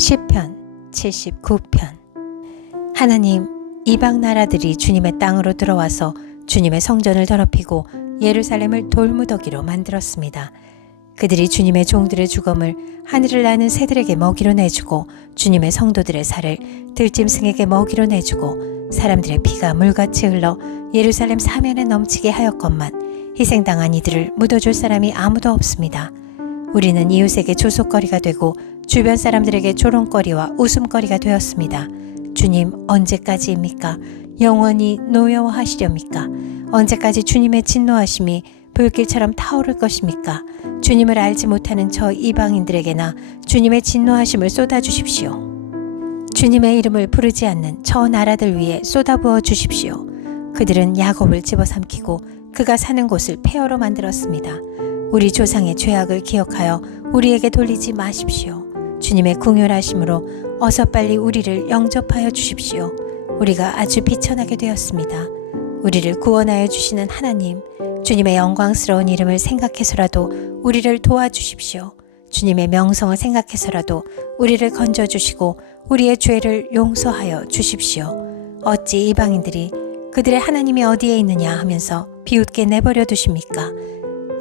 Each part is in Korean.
시편 79편. 하나님, 이방 나라들이 주님의 땅으로 들어와서 주님의 성전을 더럽히고 예루살렘을 돌무더기로 만들었습니다. 그들이 주님의 종들의 죽음을 하늘을 나는 새들에게 먹이로 내주고 주님의 성도들의 살을 들짐승에게 먹이로 내주고 사람들의 피가 물같이 흘러 예루살렘 사면에 넘치게 하였건만 희생당한 이들을 묻어줄 사람이 아무도 없습니다. 우리는 이웃에게 조속거리가 되고 주변 사람들에게 조롱거리와 웃음거리가 되었습니다. 주님, 언제까지입니까? 영원히 노여워하시렵니까? 언제까지 주님의 진노하심이 불길처럼 타오를 것입니까? 주님을 알지 못하는 저 이방인들에게나 주님의 진노하심을 쏟아주십시오. 주님의 이름을 부르지 않는 저 나라들 위에 쏟아부어 주십시오. 그들은 야곱을 집어삼키고 그가 사는 곳을 폐허로 만들었습니다. 우리 조상의 죄악을 기억하여 우리에게 돌리지 마십시오. 주님의 궁휼하심으로 어서 빨리 우리를 영접하여 주십시오. 우리가 아주 비천하게 되었습니다. 우리를 구원하여 주시는 하나님, 주님의 영광스러운 이름을 생각해서라도 우리를 도와주십시오. 주님의 명성을 생각해서라도 우리를 건져주시고 우리의 죄를 용서하여 주십시오. 어찌 이방인들이 그들의 하나님이 어디에 있느냐 하면서 비웃게 내버려 두십니까?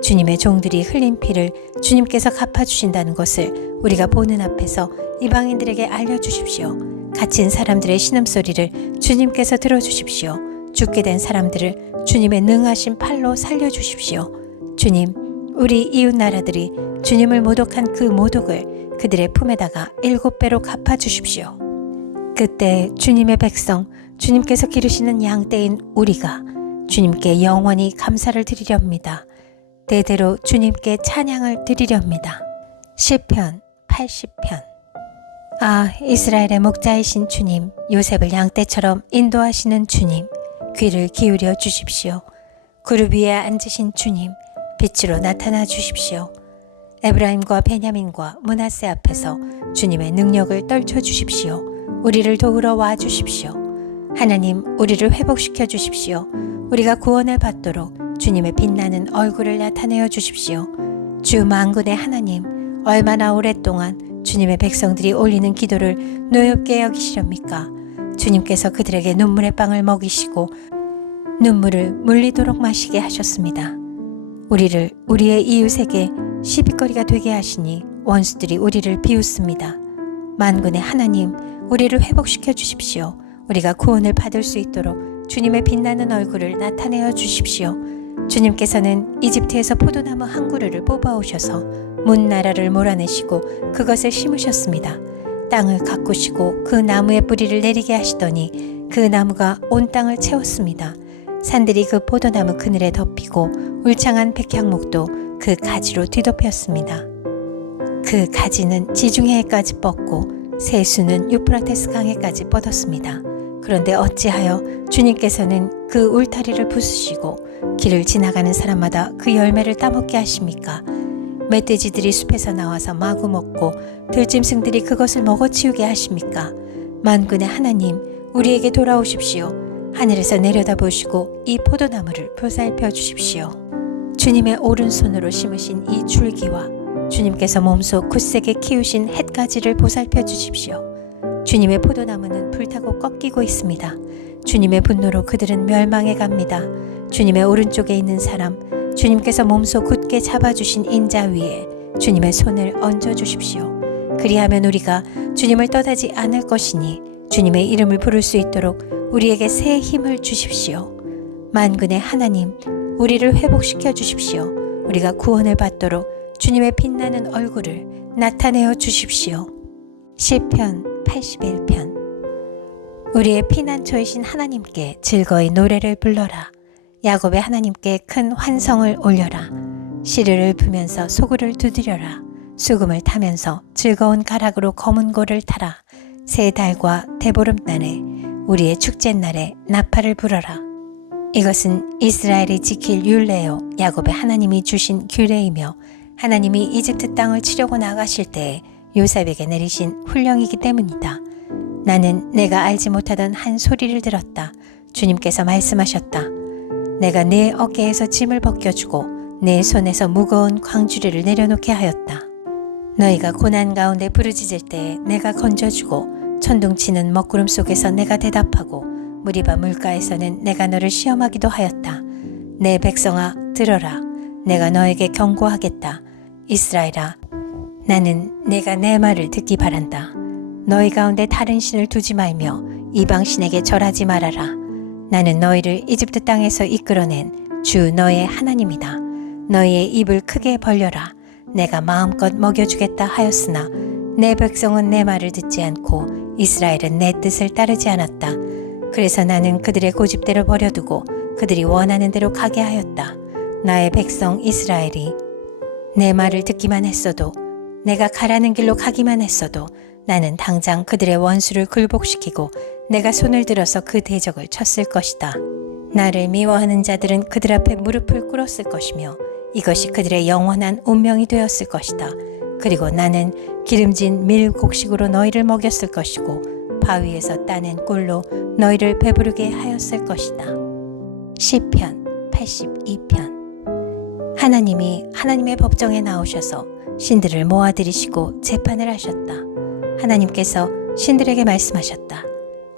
주님의 종들이 흘린 피를 주님께서 갚아주신다는 것을 우리가 보는 앞에서 이방인들에게 알려주십시오. 갇힌 사람들의 신음소리를 주님께서 들어주십시오. 죽게 된 사람들을 주님의 능하신 팔로 살려주십시오. 주님, 우리 이웃 나라들이 주님을 모독한 그 모독을 그들의 품에다가 7배로 갚아주십시오. 그때 주님의 백성, 주님께서 기르시는 양떼인 우리가 주님께 영원히 감사를 드리렵니다. 대대로 주님께 찬양을 드리렵니다. 시편 80편. 아, 이스라엘의 목자이신 주님, 요셉을 양떼처럼 인도하시는 주님, 귀를 기울여 주십시오. 그룹 위에 앉으신 주님, 빛으로 나타나 주십시오. 에브라임과 베냐민과 므낫세 앞에서 주님의 능력을 떨쳐 주십시오. 우리를 도우러 와 주십시오. 하나님, 우리를 회복시켜 주십시오. 우리가 구원을 받도록 주님의 빛나는 얼굴을 나타내어 주십시오. 주 만군의 하나님, 얼마나 오랫동안 주님의 백성들이 올리는 기도를 노엽게 여기시렵니까? 주님께서 그들에게 눈물의 빵을 먹이시고 눈물을 물리도록 마시게 하셨습니다. 우리를 우리의 이웃에게 시비거리가 되게 하시니 원수들이 우리를 비웃습니다. 만군의 하나님, 우리를 회복시켜 주십시오. 우리가 구원을 받을 수 있도록 주님의 빛나는 얼굴을 나타내어 주십시오. 주님께서는 이집트에서 포도나무 한 그루를 뽑아오셔서 문 나라를 몰아내시고 그것을 심으셨습니다. 땅을 가꾸시고 그 나무의 뿌리를 내리게 하시더니 그 나무가 온 땅을 채웠습니다. 산들이 그 포도나무 그늘에 덮이고 울창한 백향목도 그 가지로 뒤덮였습니다. 그 가지는 지중해에까지 뻗고 세수는 유프라테스 강에까지 뻗었습니다. 그런데 어찌하여 주님께서는 그 울타리를 부수시고 길을 지나가는 사람마다 그 열매를 따먹게 하십니까? 멧돼지들이 숲에서 나와서 마구 먹고 들짐승들이 그것을 먹어치우게 하십니까? 만군의 하나님, 우리에게 돌아오십시오. 하늘에서 내려다보시고 이 포도나무를 보살펴 주십시오. 주님의 오른손으로 심으신 이 줄기와 주님께서 몸소 굳세게 키우신 햇가지를 보살펴 주십시오. 주님의 포도나무는 불타고 꺾이고 있습니다. 주님의 분노로 그들은 멸망해 갑니다. 주님의 오른쪽에 있는 사람, 주님께서 몸소 굳게 잡아주신 인자 위에 주님의 손을 얹어 주십시오. 그리하면 우리가 주님을 떠나지 않을 것이니 주님의 이름을 부를 수 있도록 우리에게 새 힘을 주십시오. 만군의 하나님, 우리를 회복시켜 주십시오. 우리가 구원을 받도록 주님의 빛나는 얼굴을 나타내어 주십시오. 시편 81편. 우리의 피난처이신 하나님께 즐거이 노래를 불러라. 야곱의 하나님께 큰 환성을 올려라. 시르를 부면서 소굴을 두드려라. 수금을 타면서 즐거운 가락으로 검은 고를 타라. 새 달과 대보름날에 우리의 축제날에 나팔을 불어라. 이것은 이스라엘이 지킬 율례요 야곱의 하나님이 주신 규례이며 하나님이 이집트 땅을 치려고 나가실 때에 요셉에게 내리신 훈령이기 때문이다. 나는 내가 알지 못하던 한 소리를 들었다. 주님께서 말씀하셨다. 내가 네 어깨에서 짐을 벗겨주고 내 손에서 무거운 광주리를 내려놓게 하였다. 너희가 고난 가운데 부르짖을 때 내가 건져주고 천둥치는 먹구름 속에서 내가 대답하고 무리바 물가에서는 내가 너를 시험하기도 하였다. 내 백성아 들어라. 내가 너에게 경고하겠다. 이스라엘아, 나는 내가 내 말을 듣기 바란다. 너희 가운데 다른 신을 두지 말며 이방 신에게 절하지 말아라. 나는 너희를 이집트 땅에서 이끌어낸 주 너의 하나님이다. 너희의 입을 크게 벌려라. 내가 마음껏 먹여주겠다 하였으나 내 백성은 내 말을 듣지 않고 이스라엘은 내 뜻을 따르지 않았다. 그래서 나는 그들의 고집대로 버려두고 그들이 원하는 대로 가게 하였다. 나의 백성 이스라엘이 내 말을 듣기만 했어도, 내가 가라는 길로 가기만 했어도 나는 당장 그들의 원수를 굴복시키고 내가 손을 들어서 그 대적을 쳤을 것이다. 나를 미워하는 자들은 그들 앞에 무릎을 꿇었을 것이며 이것이 그들의 영원한 운명이 되었을 것이다. 그리고 나는 기름진 밀 곡식으로 너희를 먹였을 것이고 바위에서 따낸 꿀로 너희를 배부르게 하였을 것이다. 시편 82편. 하나님이 하나님의 법정에 나오셔서 신들을 모아들이시고 재판을 하셨다. 하나님께서 신들에게 말씀하셨다.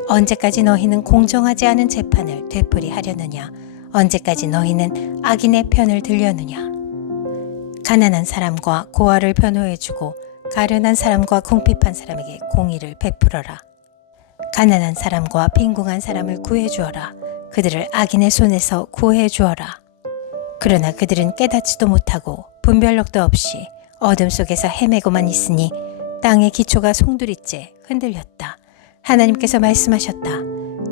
언제까지 너희는 공정하지 않은 재판을 되풀이하려느냐? 언제까지 너희는 악인의 편을 들려느냐? 가난한 사람과 고아를 변호해주고 가련한 사람과 궁핍한 사람에게 공의를 베풀어라. 가난한 사람과 빈궁한 사람을 구해주어라. 그들을 악인의 손에서 구해주어라. 그러나 그들은 깨닫지도 못하고 분별력도 없이 어둠 속에서 헤매고만 있으니 땅의 기초가 송두리째 흔들렸다. 하나님께서 말씀하셨다.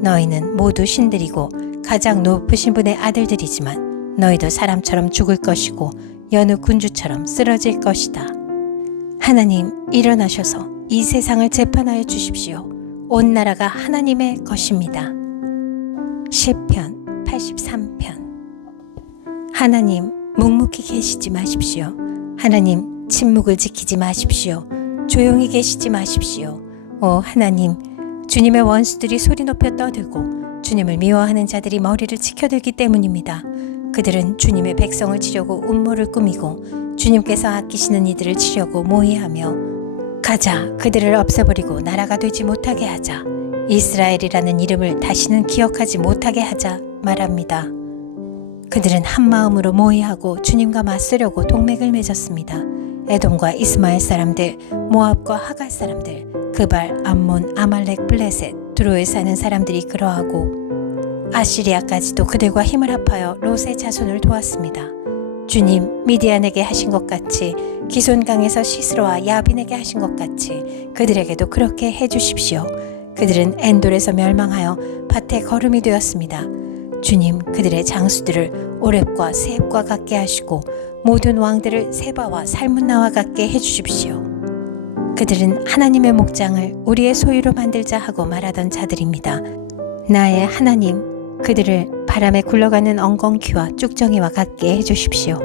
너희는 모두 신들이고 가장 높으신 분의 아들들이지만 너희도 사람처럼 죽을 것이고 여느 군주처럼 쓰러질 것이다. 하나님 일어나셔서 이 세상을 재판하여 주십시오. 온 나라가 하나님의 것입니다. 시편 83편. 하나님 묵묵히 계시지 마십시오. 하나님 침묵을 지키지 마십시오. 조용히 계시지 마십시오. 오 하나님, 주님의 원수들이 소리 높여 떠들고 주님을 미워하는 자들이 머리를 치켜들기 때문입니다. 그들은 주님의 백성을 치려고 음모를 꾸미고 주님께서 아끼시는 이들을 치려고 모의하며 가자, 그들을 없애버리고 나라가 되지 못하게 하자. 이스라엘이라는 이름을 다시는 기억하지 못하게 하자 말합니다. 그들은 한마음으로 모의하고 주님과 맞서려고 동맹을 맺었습니다. 에돔과 이스마엘 사람들, 모압과 하갈 사람들, 그발, 암몬, 아말렉, 블레셋, 두로에 사는 사람들이 그러하고 아시리아까지도 그들과 힘을 합하여 롯의 자손을 도왔습니다. 주님 미디안에게 하신 것 같이 기손강에서 시스로와 야빈에게 하신 것 같이 그들에게도 그렇게 해주십시오. 그들은 엔돌에서 멸망하여 밭에 거름이 되었습니다. 주님 그들의 장수들을 오렙과 세heb과 같게 하시고 모든 왕들을 세바와 살문나와 같게 해주십시오. 그들은 하나님의 목장을 우리의 소유로 만들자 하고 말하던 자들입니다. 나의 하나님, 그들을 바람에 굴러가는 엉겅퀴와 쭉정이와 같게 해주십시오.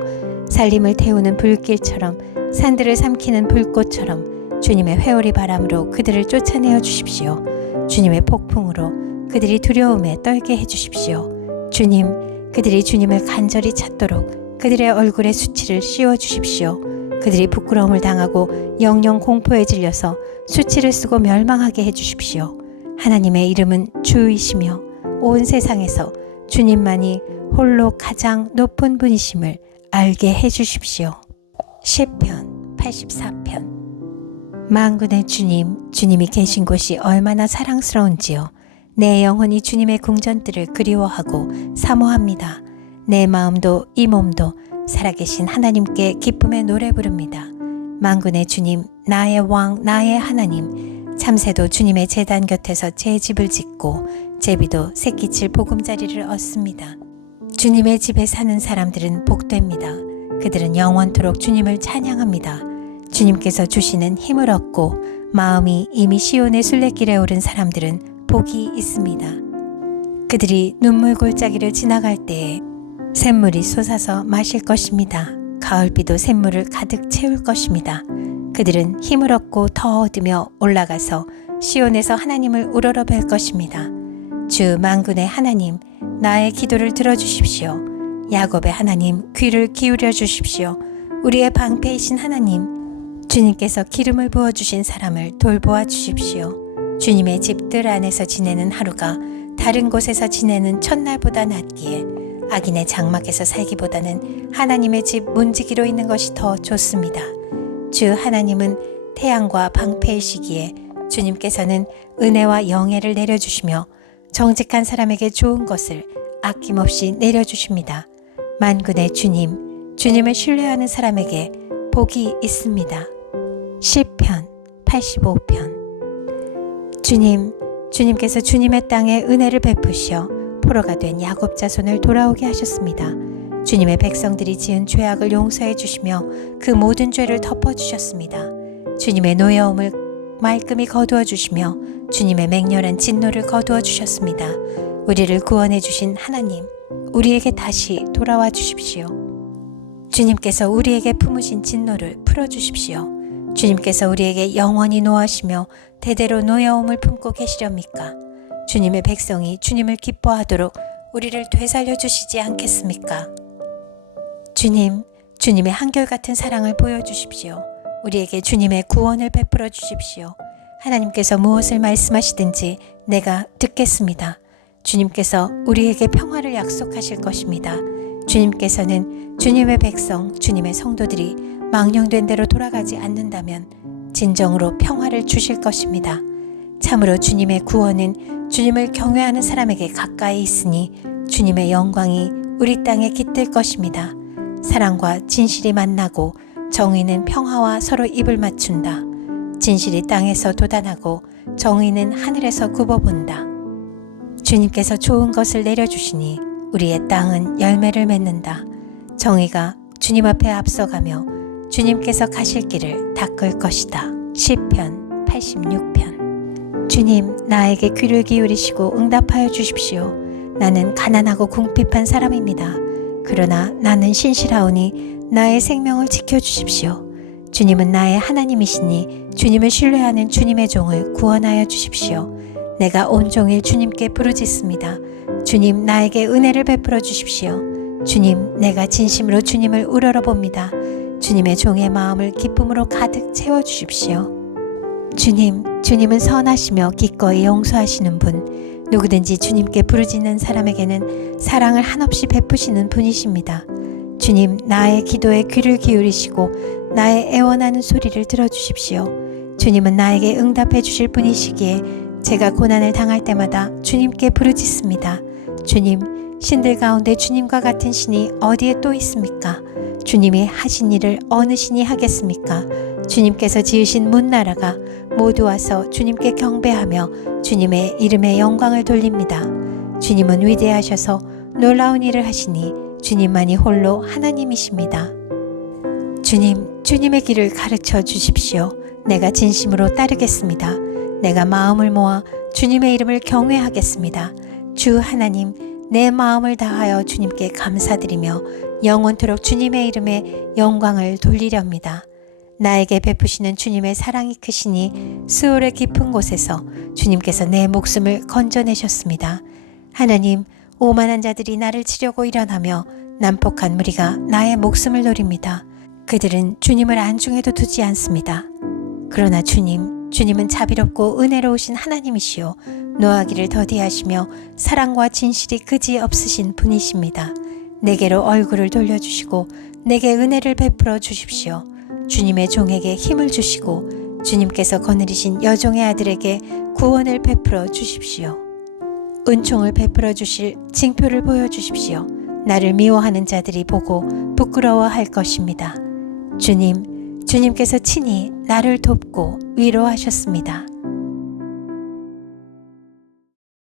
살림을 태우는 불길처럼 산들을 삼키는 불꽃처럼 주님의 회오리 바람으로 그들을 쫓아내어 주십시오. 주님의 폭풍으로 그들이 두려움에 떨게 해주십시오. 주님, 그들이 주님을 간절히 찾도록 그들의 얼굴에 수치를 씌워 주십시오. 그들이 부끄러움을 당하고 영영 공포에 질려서 수치를 쓰고 멸망하게 해주십시오. 하나님의 이름은 주이시며 온 세상에서 주님만이 홀로 가장 높은 분이심을 알게 해주십시오. 시편 84편. 만군의 주님, 주님이 계신 곳이 얼마나 사랑스러운지요. 내 영혼이 주님의 궁전들을 그리워하고 사모합니다. 내 마음도 이 몸도 살아계신 하나님께 기쁨의 노래 부릅니다. 만군의 주님, 나의 왕, 나의 하나님, 참새도 주님의 제단 곁에서 제 집을 짓고 제비도 새끼칠 보금자리를 얻습니다. 주님의 집에 사는 사람들은 복됩니다. 그들은 영원토록 주님을 찬양합니다. 주님께서 주시는 힘을 얻고 마음이 이미 시온의 순례길에 오른 사람들은 복이 있습니다. 그들이 눈물 골짜기를 지나갈 때에 샘물이 솟아서 마실 것입니다. 가을비도 샘물을 가득 채울 것입니다. 그들은 힘을 얻고 더 얻으며 올라가서 시온에서 하나님을 우러러뵐 것입니다. 주 만군의 하나님, 나의 기도를 들어주십시오. 야곱의 하나님, 귀를 기울여 주십시오. 우리의 방패이신 하나님, 주님께서 기름을 부어주신 사람을 돌보아 주십시오. 주님의 집들 안에서 지내는 하루가 다른 곳에서 지내는 첫날보다 낫기에 악인의 장막에서 살기보다는 하나님의 집 문지기로 있는 것이 더 좋습니다. 주 하나님은 태양과 방패의 시기에 주님께서는 은혜와 영예를 내려주시며 정직한 사람에게 좋은 것을 아낌없이 내려주십니다. 만군의 주님, 주님을 신뢰하는 사람에게 복이 있습니다. 시편 85편. 주님께서 주님의 땅에 은혜를 베푸시어 포로가 된 야곱 자손을 돌아오게 하셨습니다. 주님의 백성들이 지은 죄악을 용서해 주시며 그 모든 죄를 덮어주셨습니다. 주님의 노여움을 말끔히 거두어 주시며 주님의 맹렬한 진노를 거두어 주셨습니다. 우리를 구원해 주신 하나님, 우리에게 다시 돌아와 주십시오. 주님께서 우리에게 품으신 진노를 풀어주십시오. 주님께서 우리에게 영원히 노하시며 대대로 노여움을 품고 계시렵니까? 주님의 백성이 주님을 기뻐하도록 우리를 되살려 주시지 않겠습니까? 주님의 한결같은 사랑을 보여주십시오. 우리에게 주님의 구원을 베풀어 주십시오. 하나님께서 무엇을 말씀하시든지 내가 듣겠습니다. 주님께서 우리에게 평화를 약속하실 것입니다. 주님께서는 주님의 백성, 주님의 성도들이 망령된 대로 돌아가지 않는다면 진정으로 평화를 주실 것입니다. 참으로 주님의 구원은 주님을 경외하는 사람에게 가까이 있으니 주님의 영광이 우리 땅에 깃들 것입니다. 사랑과 진실이 만나고 정의는 평화와 서로 입을 맞춘다. 진실이 땅에서 돋아나고 정의는 하늘에서 굽어본다. 주님께서 좋은 것을 내려주시니 우리의 땅은 열매를 맺는다. 정의가 주님 앞에 앞서가며 주님께서 가실 길을 닦을 것이다. 시편 86편. 주님, 나에게 귀를 기울이시고 응답하여 주십시오. 나는 가난하고 궁핍한 사람입니다. 그러나 나는 신실하오니 나의 생명을 지켜주십시오. 주님은 나의 하나님이시니 주님을 신뢰하는 주님의 종을 구원하여 주십시오. 내가 온종일 주님께 부르짖습니다. 주님, 나에게 은혜를 베풀어 주십시오. 주님, 내가 진심으로 주님을 우러러봅니다. 주님의 종의 마음을 기쁨으로 가득 채워주십시오. 주님은 선하시며 기꺼이 용서하시는 분, 누구든지 주님께 부르짖는 사람에게는 사랑을 한없이 베푸시는 분이십니다. 주님, 나의 기도에 귀를 기울이시고 나의 애원하는 소리를 들어주십시오. 주님은 나에게 응답해 주실 분이시기에 제가 고난을 당할 때마다 주님께 부르짖습니다. 주님, 신들 가운데 주님과 같은 신이 어디에 또 있습니까? 주님이 하신 일을 어느 신이 하겠습니까? 주님께서 지으신 문나라가 모두 와서 주님께 경배하며 주님의 이름에 영광을 돌립니다. 주님은 위대하셔서 놀라운 일을 하시니 주님만이 홀로 하나님이십니다. 주님의 길을 가르쳐 주십시오. 내가 진심으로 따르겠습니다. 내가 마음을 모아 주님의 이름을 경외하겠습니다. 주 하나님, 내 마음을 다하여 주님께 감사드리며 영원토록 주님의 이름에 영광을 돌리렵니다. 나에게 베푸시는 주님의 사랑이 크시니 수월의 깊은 곳에서 주님께서 내 목숨을 건져내셨습니다. 하나님, 오만한 자들이 나를 치려고 일어나며 난폭한 무리가 나의 목숨을 노립니다. 그들은 주님을 안중에도 두지 않습니다. 그러나 주님은 자비롭고 은혜로우신 하나님이시요 노하기를 더디하시며 사랑과 진실이 그지 없으신 분이십니다. 내게로 얼굴을 돌려주시고 내게 은혜를 베풀어 주십시오. 주님의 종에게 힘을 주시고 주님께서 거느리신 여종의 아들에게 구원을 베풀어 주십시오. 은총을 베풀어 주실 징표를 보여주십시오. 나를 미워하는 자들이 보고 부끄러워할 것입니다. 주님께서 친히 나를 돕고 위로하셨습니다.